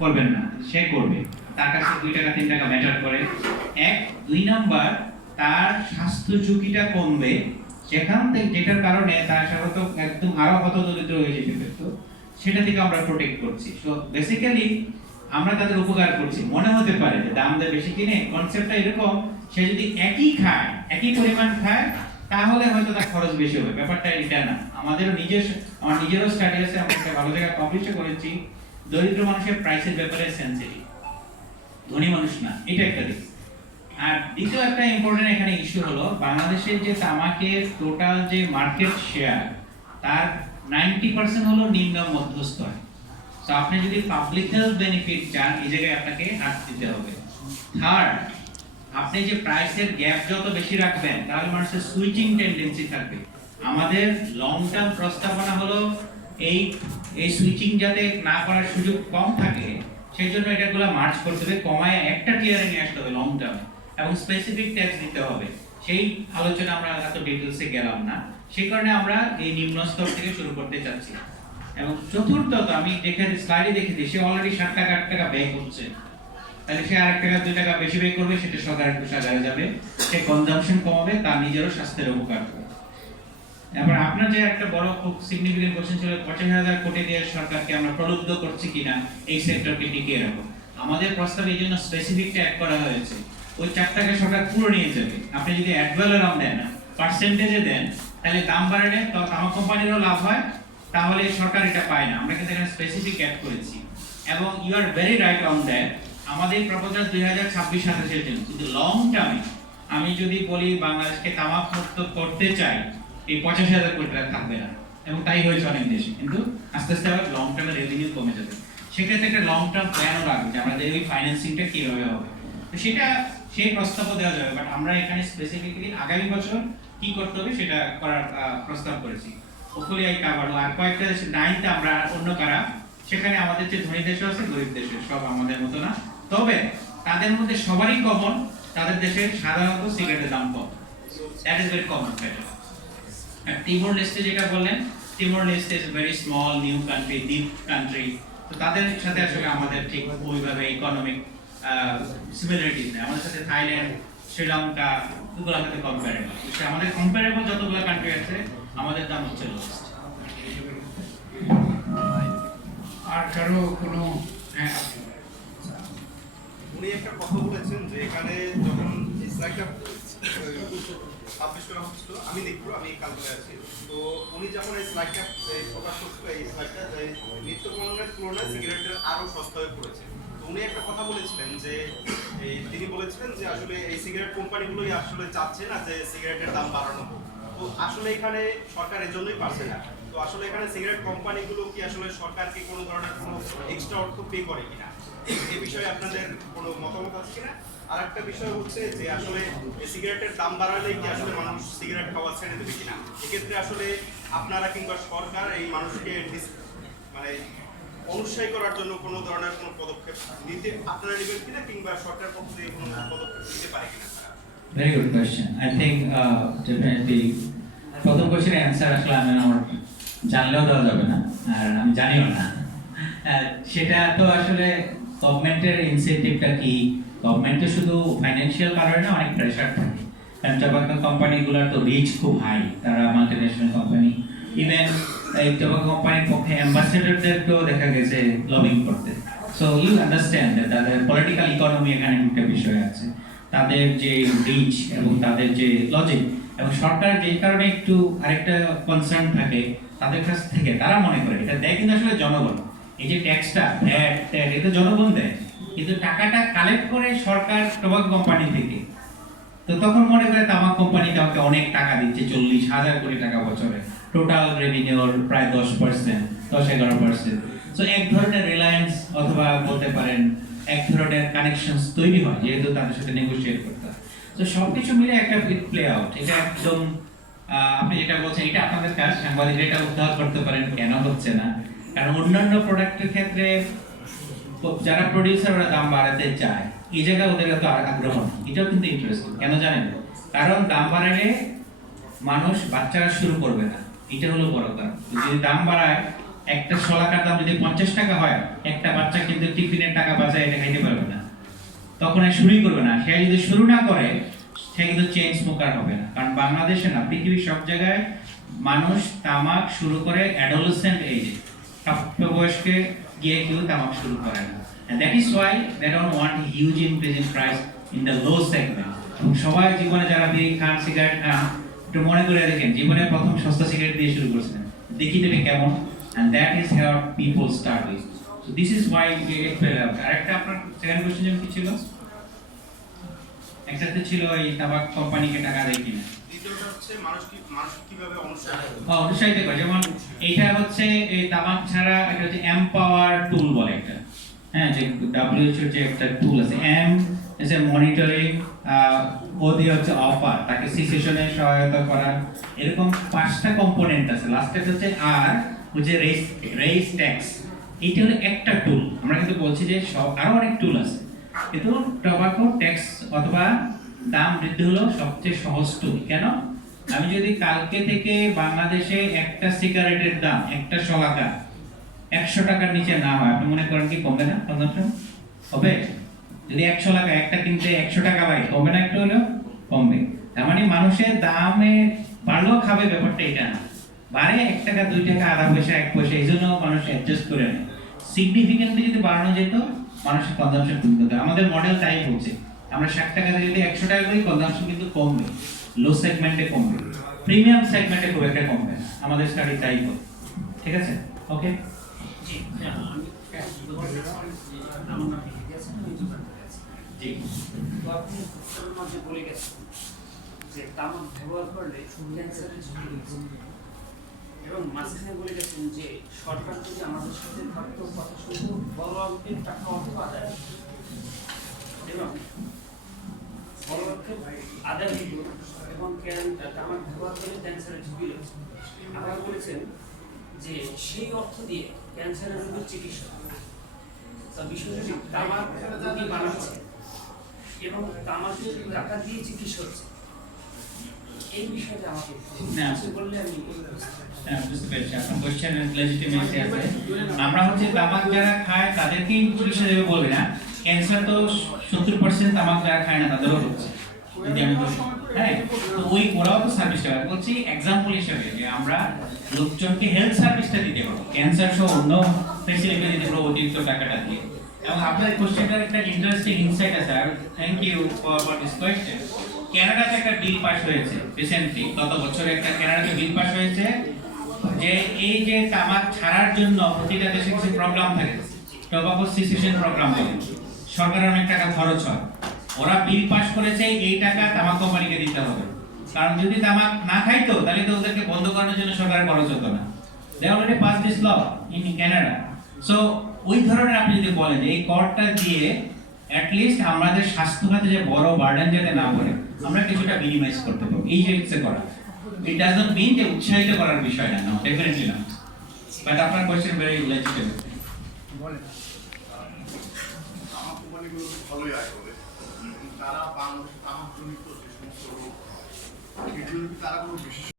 করবেন না, সে করবে। তার কাছে 2 টাকা 3 টাকা ম্যাটার করে। এক, 2 নাম্বার, তার স্বাস্থ্য ঝুঁকিটা কমবে, যেখান থেকে যেটার কারণে তার সাধারণত একদম আরো কত দরিদ্র হয়ে যেতে পারত, সেটা থেকে আমরা প্রোটেক্ট করছি। সো বেসিক্যালি আমরা তাদের উপকার করছি। মনে হতে পারে যে দাম দিয়ে বেশি কিনে, কনসেপ্টটা এরকম, সে যদি একই খায়, একই পরিমাণ খায়, তাহলে হয়তো তার খরচ বেশি হবে। ব্যাপারটা এটা না। আমার নিজেরও স্টাডি আছে, আমি একটা ভালো জায়গায় পাবলিশও করেছি। দরিদ্র মানুষের প্রাইসের ব্যাপারে সেনসিটিভ, ধনী মানুষ না, এটা একটা দিক। আর দ্বিতীয় একটা ইম্পর্টেন্ট এখানে ইস্যু হলো, বাংলাদেশের যে তামাকের টোটাল যে মার্কেট শেয়ার, তার 90% হলো নিম্ন মধ্যস্তর। তো আপনি যদি পাবলিক হেলথ বেনিফিট চান, এই জায়গায় আপনাকে হাত দিতে হবে। থার্ড, আপনি যে প্রাইসের গ্যাপ যত বেশি রাখবেন, তাহলে মানুষের সুইচিং টেন্ডেন্সি থাকবে। আমাদের লং টার্ম প্রস্তাবনা হলো এই সুইচিং যাতে না করার সুযোগ কম থাকে, সেই জন্য এটাগুলো মার্চ করতে হবে, কমায় একটা টিয়ারে নিয়ে আসতে হবে লং টার্মে, এবং স্পেসিফিক ট্যাক্স দিতে হবে। সেই আলোচনা আমরা এত ডিটেলসে গেলাম না, সেই কারণে আমরা এই নিম্ন স্তর থেকে শুরু করতে চাচ্ছি। এবং চতুর্থত, আমি স্লাইডে দেখেছি, সে অলরেডি 7 টাকা 8 টাকা ব্যয় করছে, তাহলে সে আরেক টাকা 2 টাকা বেশি ব্যয় করবে, সেটা সরকারের কোষাগারে যাবে, সে কনজাম্পশন কমাবে, তার নিজেরও স্বাস্থ্যের উপকার হবে। এবার আপনার যে একটা বড় খুব সিগনিফিকেন্ট কোশ্চেন ছিল, 50,000 কোটি দিয়ে সরকারকে আমরা প্রলুব্ধ করছি কিনা এই সেক্টরকে টিকিয়ে রাখো। আমাদের প্রস্তাবে এই জন্য স্পেসিফিক ট্যাগ করা হয়েছে, ওই 4 টাকা সরকার পুরো নিয়ে যাবে। আপনি যদি অ্যাড ভ্যালুরাম দেন না, পার্সেন্টেজে দেন, তাহলে দাম বাড়ালে তো তামাক কোম্পানিরও লাভ হয়, তাহলে সরকার এটা পায় না। আমরা কিন্তু এখানে স্পেসিফিক অ্যাড করেছি। এবং you are very right on that, আমাদের প্রপোজাল 2026-27 জন্য, কিন্তু লং টার্মে আমি যদি বলি বাংলাদেশকে তামাক মুক্ত করতে চাই, এই 85,000 কোটি টাকা থাকবে না, এবং তাই হয়েছে অনেক দেশে। কিন্তু আস্তে আস্তে আবার লং টার্মে রেভিনিউ কমে যাবে। সেক্ষেত্রে একটা লং টার্ম প্ল্যানও রাখবে যে আমাদের ওই ফাইন্যান্সিংটা কিভাবে হবে, তো সেটা সেই প্রস্তাবও দেওয়া যাবে। বাট আমরা এখানে স্পেসিফিক্যালি আগামী বছর কি করতে হবে সেটা করার প্রস্তাব করেছি। Hopefully I cover. আর কয়েকটা দেশে নাইনটা আমরা অন্য কারা, সেখানে আমাদের যে ধনী দেশও আছে, গরিব দেশে, সব আমাদের মতো না। তবে তাদের মধ্যে সবারই কমন, তাদের দেশে সাধারণত সিগারেটের দাম কম। That is very common factor. আর টিমোর লেস্টে যেটা বললেন, Timor Leste is very small new country, deep country, তো তাদের সাথে আসলে আমাদের ঠিক ওইভাবে ইকোনমিক সিমিলারিটিস নেই। আমাদের সাথে থাইল্যান্ড, শ্রীলঙ্কা, এগুলোর সাথে কম্পারেবল। আমাদের কম্পারেবল যতগুলো কান্ট্রি আছে, আমাদের দাম হচ্ছে লোয়েস্ট। আর কারো কোনো উনি একটা কথা বলেছেন যে এখানে যখন এই স্লাইডটা পাবলিশ করা হচ্ছিল, আমি দেখবো, আমি কালকে আছি, তো উনি যখন এই স্লাইডটা প্রকাশ করছিল, এই স্লাইডটা যে নিত্য পণ্যের তুলনায় সিগারেটের আরো সস্তা হয়ে পড়েছে, তো উনি একটা কথা বলেছিলেন যে তিনি বলেছিলেন যে আসলে এই সিগারেট কোম্পানিগুলোই আসলে চাচ্ছে না যে সিগারেটের দাম বাড়ানো হোক। তো আসলে এখানে সরকার এর জন্যই পারছে না। তো আসলে এখানে সিগারেট কোম্পানিগুলো কি আসলে সরকারকে কোনো ধরনের কোনো এক্সট্রা অর্থ পে করে কিনা, এই বিষয়ে আপনাদের কোনো মতামত আছে কিনা? আর একটা বিষয় হচ্ছে যে আসলে সিগারেটের দাম বাড়ালে কি আসলে মানুষ সিগারেট খাওয়া ছেড়ে দেবে কিনা, এক্ষেত্রে আসলে আপনারা কিংবা সরকার এই মানুষকে মানে অনুৎসাহী করার জন্য কোনো ধরনের কোনো পদক্ষেপ নিতে আপনারা নেবেন কিনা, কিংবা সরকার পক্ষ থেকে কোনো পদক্ষেপ নিতে পারে কিনা? Very good question. I think definitely প্রথম কোশ্চেনের অ্যান্সার আসলে আমার জানলেও দেওয়া যাবে না, আর আমি জানিও না। সেটা তো আসলে গভর্নমেন্টের ইনসেন্টিভটা কি, গভর্নমেন্টের শুধু ফাইন্যান্সিয়াল কারণে না, অনেক প্রেশার থাকে। কারণ টোবাকো কোম্পানিগুলোর তো রিচ খুব হাই, তারা মাল্টিন্যাশনাল কোম্পানি। ইভেন এই টোবাকো কোম্পানির পক্ষে অ্যাম্বাসেডরদেরকেও দেখা গেছে লবিং করতে। সো ইউ আন্ডারস্ট্যান্ড দ্যাট তাদের পলিটিক্যাল ইকোনমি এখানে একটা বিষয় আছে, তাদের যে রিচ এবং তাদের যে লজিক। এবং সরকার যে কারণে একটু আরেকটা কনসার্ন থাকে তাদের কাছ থেকে, তারা মনে করে এটা দেয় কিন্তু আসলে জনগণ। এই যে ট্যাক্সটা, ভ্যাট, ট্যাক্স, এটা জনগণ দেয়, কিন্তু টাকাটা কালেক্ট করে সরকার টোবাকো কোম্পানি থেকে। তো তখন মনে করে তামাক কোম্পানি আমাকে অনেক টাকা দিচ্ছে, 40,000 কোটি টাকা বছরে, টোটাল রেভিনিউর প্রায় 10%, 10-11%। সো এক ধরনের রিলায়েন্স অথবা বলতে পারেন এক ধরনের কানেকশনস তৈরি হয়, যেহেতু তাদের সাথে নেগোশিয়েট করতে হয়। তো সবকিছু মিলে একটা প্লে আউট। এটা একদম আপনি যেটা বলছেন, এটা আপনাদের কাজ, সাংবাদিকরা এটা উদ্ধার করতে পারেন কেন হচ্ছে না। কারণ অন্যান্য প্রোডাক্টের ক্ষেত্রে যারা প্রডিউসার, ওরা দাম বাড়াতে চায়, এই জায়গায় ওদের এত আগ্রহ নেই। এটাও কিন্তু ইন্টারেস্টিং। কেন জানেন? কারণ দাম বাড়ালে মানুষ, বাচ্চারা শুরু করবে না, এটা হলো বড় কারণ। যদি দাম বাড়ায় একটা শলাকার দাম যদি 50 টাকা হয়, একটা বাচ্চা কিন্তু টিফিনের টাকা বাঁচায় এটা খাইতে পারবে না, তখন আর শুরুই করবে না। সে যদি শুরু না করে সে কিন্তু চেইন স্মোকার হবে না। কারণ বাংলাদেশে না, পৃথিবীর সব জায়গায় মানুষ তামাক শুরু করে অ্যাডোলেসেন্ট এজে, প্রাপ্তবয়স্কে গিয়ে কেউ তামাক শুরু করে না। And that is why they don't want a huge increase in price in the low segment. এবং সবাই জীবনে যারা বিড়ি খান, সিগারেট খান, একটু মনে করে দেখেন জীবনে প্রথম সস্তা সিগারেট দিয়ে শুরু করছিলেন, দেখি দেবে কেমন, and that is how people start with. So this is why we get fail out. আরেকটা আপনার সেকেন্ড কোশ্চেন কি ছিল? একসাথে ছিল এই তাবাক কোম্পানিকে টাকা দেয় কিনা। দ্বিতীয়টা হচ্ছে মানুষ কিভাবে অনুৎসাহিত করে, যেমন এইটা হচ্ছে এই তামাক ছাড়া এটা হচ্ছে এমপাওয়ার টুল বলে একটা, হ্যাঁ, যে WHO যে একটা টুল আছে, এম এসে মনিটরিং, ও দিয়ে হচ্ছে অফার, তাকে সিসেশনে সহায়তা করা, এরকম 5টা কম্পোনেন্ট আছে। লাস্টে হচ্ছে আর যে রেইস ট্যাক্স, এইটা হলো একটা টুল। আমরা কিন্তু বলছি যে সব আরো অনেক টুল আছে, কিন্তু টোবাকো ট্যাক্স অথবা দাম বৃদ্ধি হলো সবচেয়ে সহজ টুল। কেন? আমি যদি কালকে থেকে বাংলাদেশে একটা সিগারেটের দাম, একটা শলাকা 100 টাকার নিচে না হয়, আপনি মনে করেন কি কমবে না কনজাম্পশন? হবে? যদি 100 টাকা একটা কিনতে 100 টাকা লাগে, কমবে না? একটু হলেও কমবে। তার মানে মানুষের দামে বাড়লেও খাবে, ব্যাপারটা এটা না। বাড়ে 1 টাকা 2 টাকা, আধা পয়সা 1 পয়সা, এই জন্য মানুষ অ্যাডজাস্ট করে নেয়। সিগনিফিকেন্টলি যদি বাড়ানো যেত, মানুষের কনজাম্পশন কমতে হতো। আমাদের মডেল তাই হচ্ছে, আমরা 60 টাকা থেকে যদি 100 টাকা করি, কনজাম্পশন কিন্তু কমবে, লো সেগমেন্টে কমবে, প্রিমিয়াম সেগমেন্টে খুব একটা কমবে না। আমাদের স্টাডি তাই হয়। ঠিক আছে? ওকে। জি, আমার নাম ইলিয়াস, আমি যুগান্তরে আছি। জি। তো আপনি উত্তরের মাঝে বলে গেছেন যে তামাক ব্যবহার করলে ক্যান্সারের ঝুঁকি রয়েছে, এবং মাঝখানে বলে গেছেন যে সরকার যদি আমাদের সাথে থাকতো, কথা শুনতো, বড় অঙ্কের টাকা অর্থ আদায়, এবং বড় অঙ্কের আদায় দিত, এবং তামাক ব্যবহার করলে ক্যান্সারের ঝুঁকি রয়েছে। আবার বলেছেন যে সেই অর্থ দিয়ে ক্যান্সারের রোগের চিকিৎসা, বিষয়টি তামাক রোগী বানাচ্ছে এবং তামাকের টাকা দিয়ে চিকিৎসা হচ্ছে, এই বিষয়টা আমাকে বললে আমি বুঝতে পেরেছি আপনার কোশ্চেনের লেজিটিমেসি আছে। আমরা হচ্ছে তামাক যারা খায় তাদেরকেই চিকিৎসা দেবে বলবে না। ক্যান্সার তো 70% তামাক যারা খায় না তাদেরও হচ্ছে, যদি আমি বলি। হ্যাঁ, তো ওরাও তো সার্ভিসটা বলছি এক্সাম্পল হিসেবে, যে আমরা লোকজনকে হেলথ সার্ভিসটা দিতে পারবো, ক্যান্সার সহ অন্য ফেসিলিটি দিতে পারবো অতিরিক্ত টাকাটা দিয়ে। এবং আপনার কোশ্চেনটার একটা ইন্টারেস্টিং ইনসাইট আছে, আর thank you for this question. কানাডাতে একটা বিল পাস হয়েছে রিসেন্টলি, গত বছর একটা কানাডাতে বিল পাস হয়েছে যে এই যে তামাক ছাড়ার জন্য প্রতিটা দেশে কিছু প্রোগ্রাম থাকে, টোবাকো সিসেশন প্রোগ্রাম বলে, সরকারের অনেক টাকা খরচ হয়। ওরা বিল পাস করেছে এই টাকা তামাক কোম্পানিকে দিতে হবে, কারণ যদি তামাক না খাইতো তাহলে তো ওদেরকে বন্ধ করানোর জন্য সরকারের খরচ হতো না। They already pass this law in Canada. So ওই ধরনের আপনি যদি বলেন যে এই করটা দিয়ে অ্যাট লিস্ট আমাদের স্বাস্থ্য খাতে যে বড় বার্ডেন যাতে না পড়ে, আমরা কিছুটা মিনিমাইজ করতে পারবো, এই যে ইচ্ছে করা। ইট ডাজ নট মিন যে উৎসাহিত করার বিষয় না, ডেফিনেটলি না। বাট আপনার কোশ্চেন ভেরি লেজিটিমেট। বলেন। তামাক কোম্পানিগুলো তো ভালোই আয় করে, তারা বাংলাদেশে তামাক জনিত যে সমস্ত রোগ, এগুলো কি তারা কোনো বিশেষ